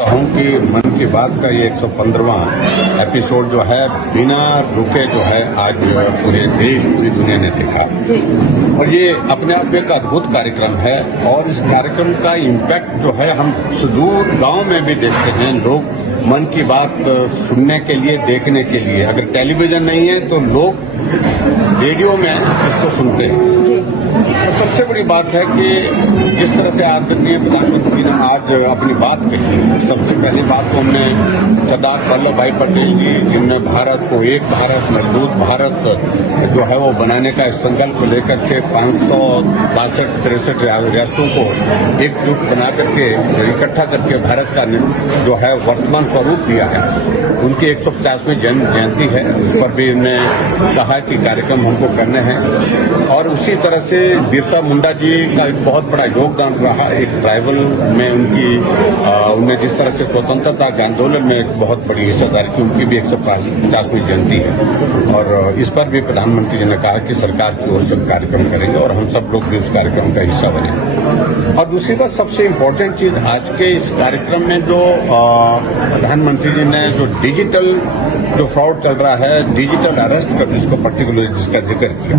हूँ कि मन की बात का ये 115वां एपिसोड जो है बिना रुके जो है आज पूरे देश पूरी दुनिया ने देखा जी। और ये अपने आप में एक अद्भुत कार्यक्रम है और इस कार्यक्रम का इम्पैक्ट जो है हम सुदूर गांव में भी देखते हैं। लोग मन की बात सुनने के लिए देखने के लिए अगर टेलीविजन नहीं है तो लोग रेडियो में इसको सुनते हैं। तो सबसे बड़ी बात है कि जिस तरह से आदरणीय प्रधानमंत्री ने आज अपनी बात कही है, सबसे पहली बात तो हमने सरदार वल्लभ भाई पटेल जी जिनने भारत को एक भारत मजबूत भारत जो है वो बनाने का संकल्प लेकर के 562-63 रियासतों को एकजुट बना करके इकट्ठा करके भारत का जो है वर्तमान स्वरूप दिया है। उनकी 150वीं जन्म जयंती है, उस पर भी उन्होंने कहा कि कार्यक्रम हमको करने हैं और उसी तरह से बिरसा मुंडा जी का एक बहुत बड़ा योगदान रहा। एक ट्राइबल में उन्हें जिस तरह से स्वतंत्रता के आंदोलन में एक बहुत बड़ी हिस्सेदारी की, उनकी भी 150वीं जयंती है और इस पर भी प्रधानमंत्री जी ने कहा कि सरकार की ओर से कार्यक्रम करेंगे और हम सब लोग भी उस कार्यक्रम का हिस्सा बने। और दूसरी बात सबसे इम्पोर्टेंट चीज आज के इस कार्यक्रम में जो प्रधानमंत्री जी ने जो डिजिटल जो फ्रॉड चल रहा है, डिजिटल अरेस्ट का जिसको पर्टिकुलर जिसका जिक्र किया,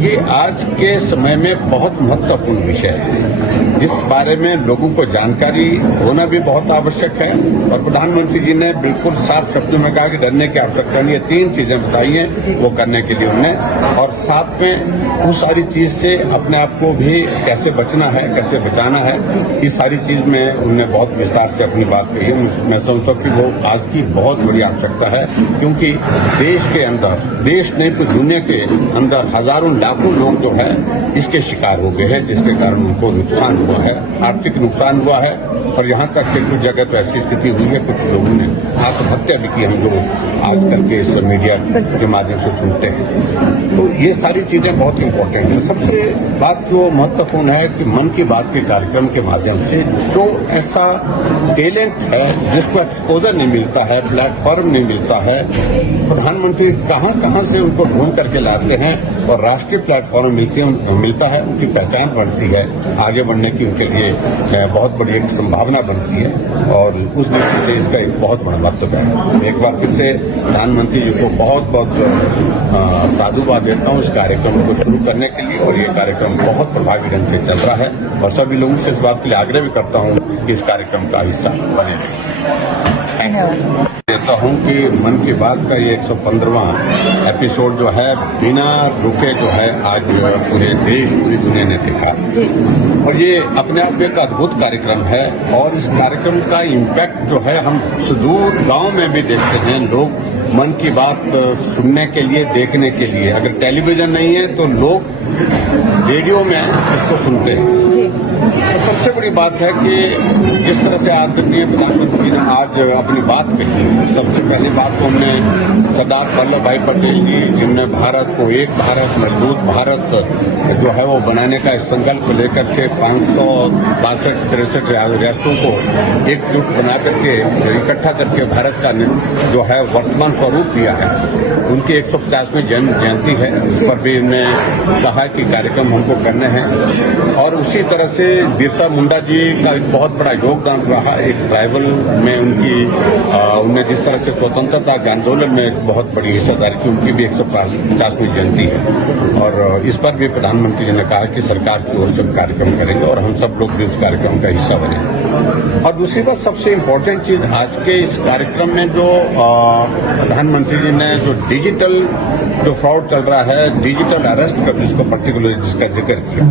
ये आज के समय में बहुत महत्वपूर्ण विषय है जिस बारे में लोगों को जानकारी होना भी बहुत आवश्यक है। और प्रधानमंत्री जी ने बिल्कुल साफ शब्दों में कहा कि डरने की आवश्यकता नहीं है। 3 चीजें बताई हैं वो करने के लिए उन्हें, और साथ में उस सारी चीज से अपने आप को भी कैसे बचना है, कैसे बचाना है, इस सारी चीज में उन्होंने बहुत विस्तार से अपनी बात कही है। मैं समझता हूँ कि वो आज की बहुत बड़ी आवश्यकता है क्योंकि देश के अंदर, देश नहीं पूरी दुनिया के अंदर हजारों लाखों लोग जो है इसके शिकार हो गए हैं, जिसके कारण उनको नुकसान हुआ है, आर्थिक नुकसान हुआ है और यहाँ तक कि कुछ जगह तो ऐसी स्थिति हुई है, कुछ लोगों ने आत्महत्या भी की, हम लोग आजकल के इस मीडिया के माध्यम से सुनते हैं। तो ये सारी चीजें बहुत इंपॉर्टेंट है। सबसे बात जो महत्वपूर्ण है कि मन की बात के कार्यक्रम के माध्यम से जो ऐसा टैलेंट है जिसको एक्सपोजर नहीं मिलता है, प्लेटफॉर्म नहीं मिलता है, प्रधानमंत्री कहाँ से उनको ढूंढ करके लाते हैं और राष्ट्रीय प्लेटफॉर्म मिलता है, उनकी पहचान बनती है, आगे बढ़ने की उनके लिए बहुत बड़ी एक संभावना बनती है और उस दृष्टि से इसका एक बहुत बड़ा महत्व है। एक बार फिर से प्रधानमंत्री जी को बहुत बहुत साधुवाद देता हूँ इस कार्यक्रम को शुरू करने के लिए और ये कार्यक्रम बहुत प्रभावी ढंग से चल रहा है और सभी लोगों से इस बात के लिए आग्रह भी करता हूँ कि इस कार्यक्रम का हिस्सा बने रहिए। देता हूँ कि मन की बात का ये 115वां एपिसोड जो है बिना रुके जो है आज पूरे देश पूरी दुनिया ने देखा जी। और ये अपने आप में एक अद्भुत कार्यक्रम है और इस कार्यक्रम का इम्पैक्ट जो है हम सुदूर गांव में भी देखते हैं। लोग मन की बात सुनने के लिए देखने के लिए अगर टेलीविजन नहीं है तो लोग रेडियो में इसको सुनते हैं। तो सबसे बड़ी बात है कि जिस तरह से आदरणीय प्रधानमंत्री ने आज अपनी बात कही है, सबसे पहली बात तो हमने सरदार वल्लभ भाई पटेल जी जिनने भारत को एक भारत मजबूत भारत जो है वो बनाने का संकल्प लेकर के 562-63 रियासतों को एकजुट बना करके इकट्ठा करके भारत का जो है वर्तमान स्वरूप दिया है। उनकी 150वीं जन्म जयंती है, उस पर भी उन्होंने कहा कि कार्यक्रम हमको करने हैं और उसी तरह से बिरसा मुंडा जी का एक बहुत बड़ा योगदान रहा। एक ट्राइबल में उन्हें जिस तरह से स्वतंत्रता के आंदोलन में एक बहुत बड़ी हिस्सेदारी की, उनकी भी 150वीं जयंती है और इस पर भी प्रधानमंत्री जी ने कहा कि सरकार की ओर से कार्यक्रम करेंगे और हम सब लोग भी उस कार्यक्रम का हिस्सा बने। और दूसरी बात सबसे इम्पोर्टेंट चीज आज के इस कार्यक्रम में जो प्रधानमंत्री जी ने जो डिजिटल जो फ्रॉड चल रहा है, डिजिटल अरेस्ट का जिसको पर्टिकुलर जिसका जिक्र किया,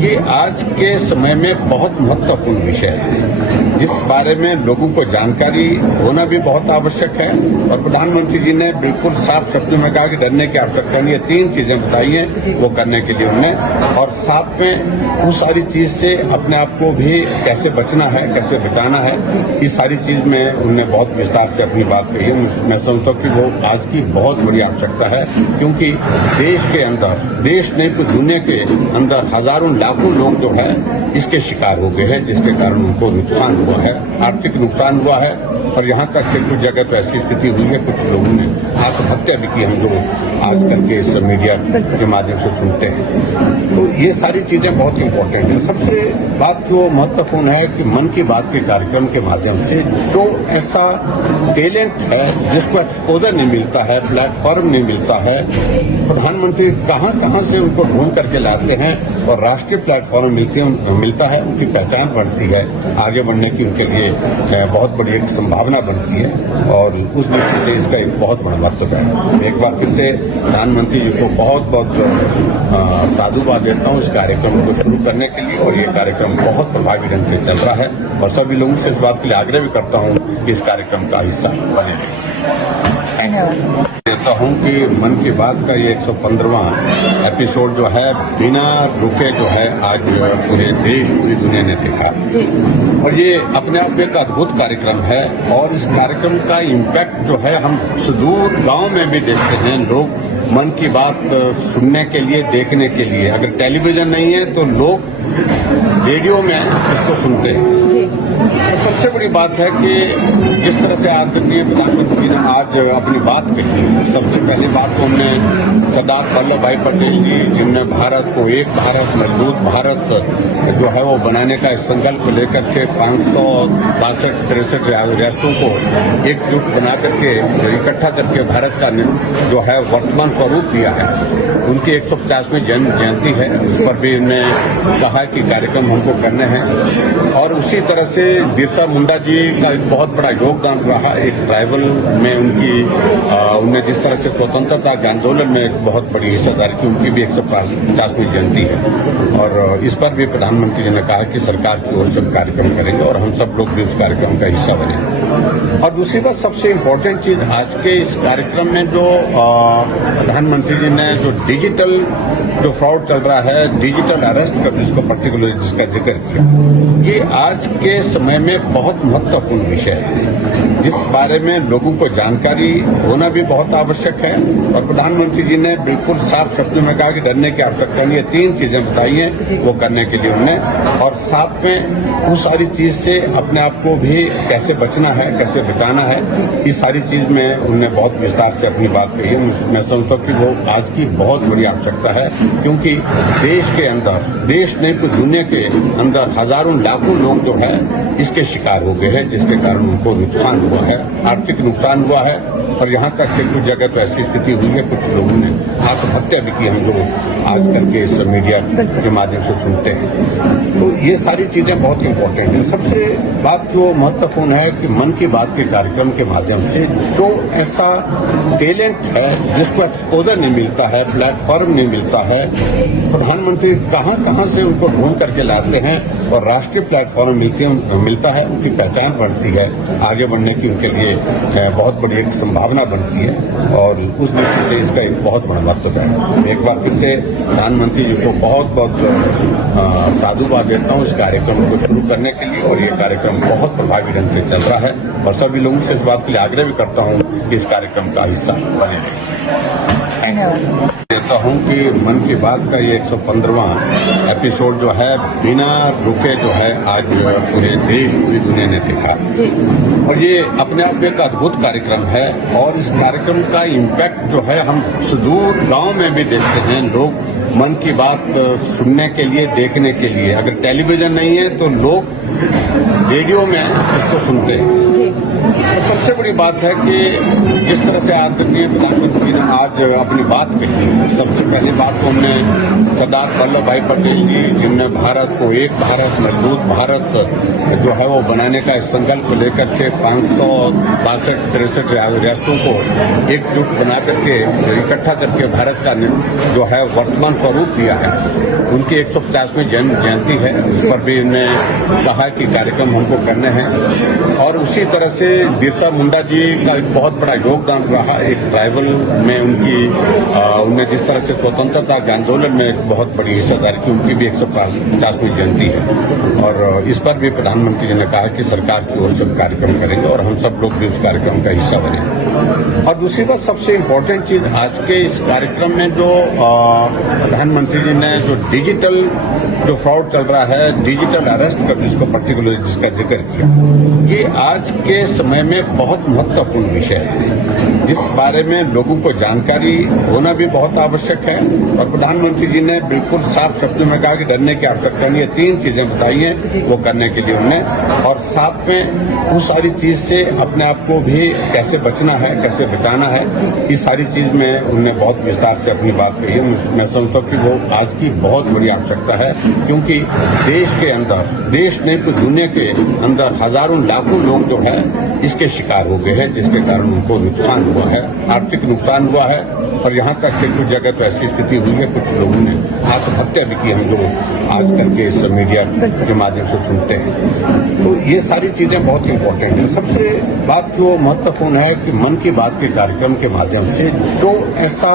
ये आज के समय में बहुत महत्वपूर्ण विषय है जिस बारे में लोगों को जानकारी होना भी बहुत आवश्यक है और प्रधानमंत्री जी ने बिल्कुल साफ शब्दों में कहा कि डरने की आवश्यकता नहीं है। 3 चीजें बताई हैं वो करने के लिए उन्हें, और साथ में उस सारी चीज से अपने आप को भी कैसे बचना है, कैसे बचाना है, इस सारी चीज में उन्होंने बहुत विस्तार से अपनी बात कही है। मैं समझता हूँ कि वो आज की बहुत बड़ी आवश्यकता है क्योंकि देश के अंदर, देश नहीं पूरी दुनिया के अंदर हजारों लाखों लोग जो है इसके शिकार हो गए हैं, जिसके कारण उनको नुकसान हुआ है, आर्थिक नुकसान हुआ है और यहाँ तक कि कुछ जगह तो ऐसी स्थिति हुई है, कुछ लोगों ने आत्महत्या भी की हम जो आजकल के इस मीडिया के माध्यम से सुनते हैं। तो ये सारी चीजें बहुत इंपॉर्टेंट है। सबसे बात जो महत्वपूर्ण है कि मन की बात के कार्यक्रम के माध्यम से जो ऐसा टैलेंट है जिसको एक्सपोजर नहीं मिलता है, प्लेटफॉर्म नहीं मिलता है, प्रधानमंत्री कहां से उनको ढूंढ करके लाते हैं और राष्ट्रीय प्लेटफॉर्म मिलता है, उनकी पहचान बढ़ती है, आगे बढ़ने की उनके लिए बहुत बड़ी एक संभावना बनती है और उस दृष्टि से इसका एक बहुत बड़ा महत्व है। एक बार फिर से प्रधानमंत्री जी को बहुत बहुत साधुवाद देता हूं इस कार्यक्रम को शुरू करने के लिए और ये कार्यक्रम बहुत प्रभावी ढंग से चल रहा है और सभी लोगों से इस बात के लिए आग्रह भी करता हूं कि इस कार्यक्रम का हिस्सा बने। धन्यवाद। कहता हूं कि मन की बात का ये 115वां एपिसोड जो है बिना रुके जो है आज पूरे देश पूरी दुनिया ने देखा जी। और ये अपने आप में एक अद्भुत कार्यक्रम है और इस कार्यक्रम का इम्पैक्ट जो है हम सुदूर गांव में भी देखते हैं। लोग मन की बात सुनने के लिए, देखने के लिए, अगर टेलीविजन नहीं है तो लोग रेडियो में इसको सुनते हैं। जी। सबसे बड़ी बात है कि जिस तरह से आदरणीय प्रधानमंत्री ने आज अपनी बात कही, सबसे पहली बात तो हमने सरदार वल्लभ भाई पटेल जी जिनने भारत को एक भारत मजबूत भारत जो है वो बनाने का संकल्प लेकर के 562-63 रियासतों को एकजुट बना करके इकट्ठा करके भारत का जो है वर्तमान स्वरूप दिया है, उनकी 150वीं जन्म जयंती है। उस पर भी उन्होंने कहा कि कार्यक्रम हमको करने हैं और उसी तरह से बिरसा मुंडा जी का एक बहुत बड़ा योगदान रहा। एक ट्राइबल में उनने जिस तरह से स्वतंत्रता के आंदोलन में एक बहुत बड़ी हिस्सेदारी की, उनकी भी 150वीं जयंती है और इस पर भी प्रधानमंत्री जी ने कहा कि सरकार की ओर से कार्यक्रम करेंगे और हम सब लोग भी उस कार्यक्रम का हिस्सा बने। और दूसरी बात सबसे इम्पोर्टेंट चीज आज के इस कार्यक्रम में जो प्रधानमंत्री जी ने जो डिजिटल जो फ्रॉड चल रहा है, डिजिटल अरेस्ट का जिसको पर्टिकुलर जिसका जिक्र किया, ये आज के समय में बहुत महत्वपूर्ण विषय है जिस बारे में लोगों को जानकारी होना भी बहुत आवश्यक है और प्रधानमंत्री जी ने बिल्कुल साफ शब्दों में कहा कि डरने की आवश्यकता नहीं है। 3 चीजें बताई हैं वो करने के लिए उन्हें और साथ में उस सारी चीज से अपने आप को भी कैसे बचना है, कैसे बचाना है, इस सारी चीज में उन्होंने बहुत विस्तार से अपनी बात कही है। मैं समझता हूँ कि वो आज की बहुत बड़ी आवश्यकता है क्योंकि देश के अंदर, देश नहीं तो दुनिया के अंदर हजारों लाखों लोग जो है इसके शिकार हो गए हैं, जिसके कारण उनको नुकसान हुआ है, आर्थिक नुकसान हुआ है और यहाँ तक कि कुछ जगह तो ऐसी स्थिति हुई है, कुछ लोगों ने आत्महत्या भी की हम जो आजकल के इस मीडिया के माध्यम से सुनते हैं। तो ये सारी चीजें बहुत इंपॉर्टेंट है। सबसे बात जो महत्वपूर्ण है कि मन की बात के कार्यक्रम के माध्यम से जो ऐसा टैलेंट है जिसको एक्सपोजर नहीं मिलता है, प्लेटफॉर्म नहीं मिलता है, प्रधानमंत्री कहां से उनको ढूंढ करके लाते हैं और राष्ट्रीय प्लेटफॉर्म मिलता है, उनकी पहचान बढ़ती है, आगे बढ़ने की उनके लिए बहुत बड़ी एक संभावना बनती है और उस दृष्टि से इसका एक बहुत बड़ा महत्व है। एक बार फिर से प्रधानमंत्री जी को बहुत बहुत साधुवाद देता हूं इस कार्यक्रम को शुरू करने के लिए और ये कार्यक्रम बहुत प्रभावी ढंग से चल रहा है और सभी लोगों से इस बात के लिए आग्रह भी करता हूं कि इस कार्यक्रम का हिस्सा बने। धन्यवाद। कहता हूं कि मन की बात का ये 115वां एपिसोड जो है बिना रुके जो है आज पूरे देश पूरी दुनिया ने देखा जी। और ये अपने आप में एक अद्भुत कार्यक्रम है और इस कार्यक्रम का इम्पैक्ट जो है हम सुदूर गांव में भी देखते हैं। लोग मन की बात सुनने के लिए, देखने के लिए, अगर टेलीविजन नहीं है तो लोग रेडियो में इसको सुनते हैं। तो सबसे बड़ी बात है कि जिस तरह से आदरणीय प्रधानमंत्री ने आज अपनी बात कही, सबसे पहली बात तो हमने सरदार वल्लभ भाई पटेल जी जिनने भारत को एक भारत मजबूत भारत जो है वो बनाने का संकल्प लेकर के 562-63 रियासतों को एकजुट बना करके इकट्ठा करके भारत का जो है वर्तमान स्वरूप दिया है, उनकी 150वीं जन्म जयंती है। उस पर भी उन्होंने कहा कि कार्यक्रम हमको करने हैं और उसी तरह से बिरसा मुंडा जी का एक बहुत बड़ा योगदान रहा। एक ट्राइबल में उनने जिस तरह से स्वतंत्रता के आंदोलन में एक बहुत बड़ी हिस्सेदारी की, उनकी भी 150वीं जयंती है और इस पर भी प्रधानमंत्री जी ने कहा कि सरकार की ओर से कार्यक्रम करेंगे और हम सब लोग भी उस कार्यक्रम का हिस्सा बने। और दूसरी बात सबसे इम्पोर्टेंट चीज आज के इस कार्यक्रम में जो प्रधानमंत्री जी ने जो डिजिटल जो फ्रॉड चल रहा है, डिजिटल अरेस्ट का जिसको पर्टिकुलर जिसका जिक्र किया, ये आज के समय में बहुत महत्वपूर्ण विषय है, जिस बारे में लोगों को जानकारी होना भी बहुत आवश्यक है। और प्रधानमंत्री जी ने बिल्कुल साफ शब्दों में कहा कि डरने की आवश्यकता नहीं है। 3 चीजें बताई हैं वो करने के लिए उन्हें, और साथ में उस सारी चीज से अपने आप को भी कैसे बचना है, कैसे बचाना है, इस सारी चीज में उन्होंने बहुत विस्तार से अपनी बात कही है। मैं समझता हूँ कि वो आज की बहुत बड़ी आवश्यकता है, क्योंकि देश के अंदर, देश नहीं तो दुनिया के अंदर हजारों लाखों लोग जो है इसके शिकार हो गए हैं, जिसके कारण उनको नुकसान हुआ है, आर्थिक नुकसान हुआ है। और यहाँ तक कि कुछ जगह तो ऐसी स्थिति हुई है, कुछ लोगों ने आत्महत्या भी की, हम जो आजकल के इस मीडिया के माध्यम से सुनते हैं। तो ये सारी चीजें बहुत इंपॉर्टेंट है। सबसे बात जो महत्वपूर्ण है कि मन की बात के कार्यक्रम के माध्यम से जो ऐसा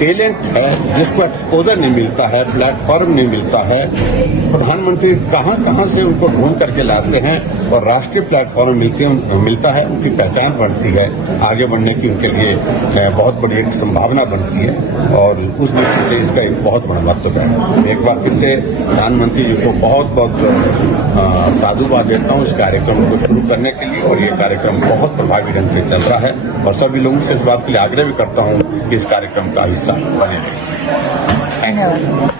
टैलेंट है जिसको एक्सपोजर नहीं मिलता है, प्लेटफॉर्म नहीं मिलता है, प्रधानमंत्री कहां से उनको ढूंढ करके लाते हैं और राष्ट्रीय प्लेटफॉर्म मिलता है, उनकी पहचान बढ़ती है, आगे बढ़ने की उनके लिए बहुत बड़ी एक संभावना बनती है। और उस दृष्टि से इसका एक बहुत बड़ा महत्व है। एक बार फिर से प्रधानमंत्री जी को बहुत बहुत साधुवाद देता हूँ इस कार्यक्रम को शुरू करने के लिए, और ये कार्यक्रम बहुत प्रभावी ढंग से चल रहा है। और सभी लोगों से इस बात के लिए आग्रह भी करता हूँ कि इस कार्यक्रम का हिस्सा बने। धन्यवाद।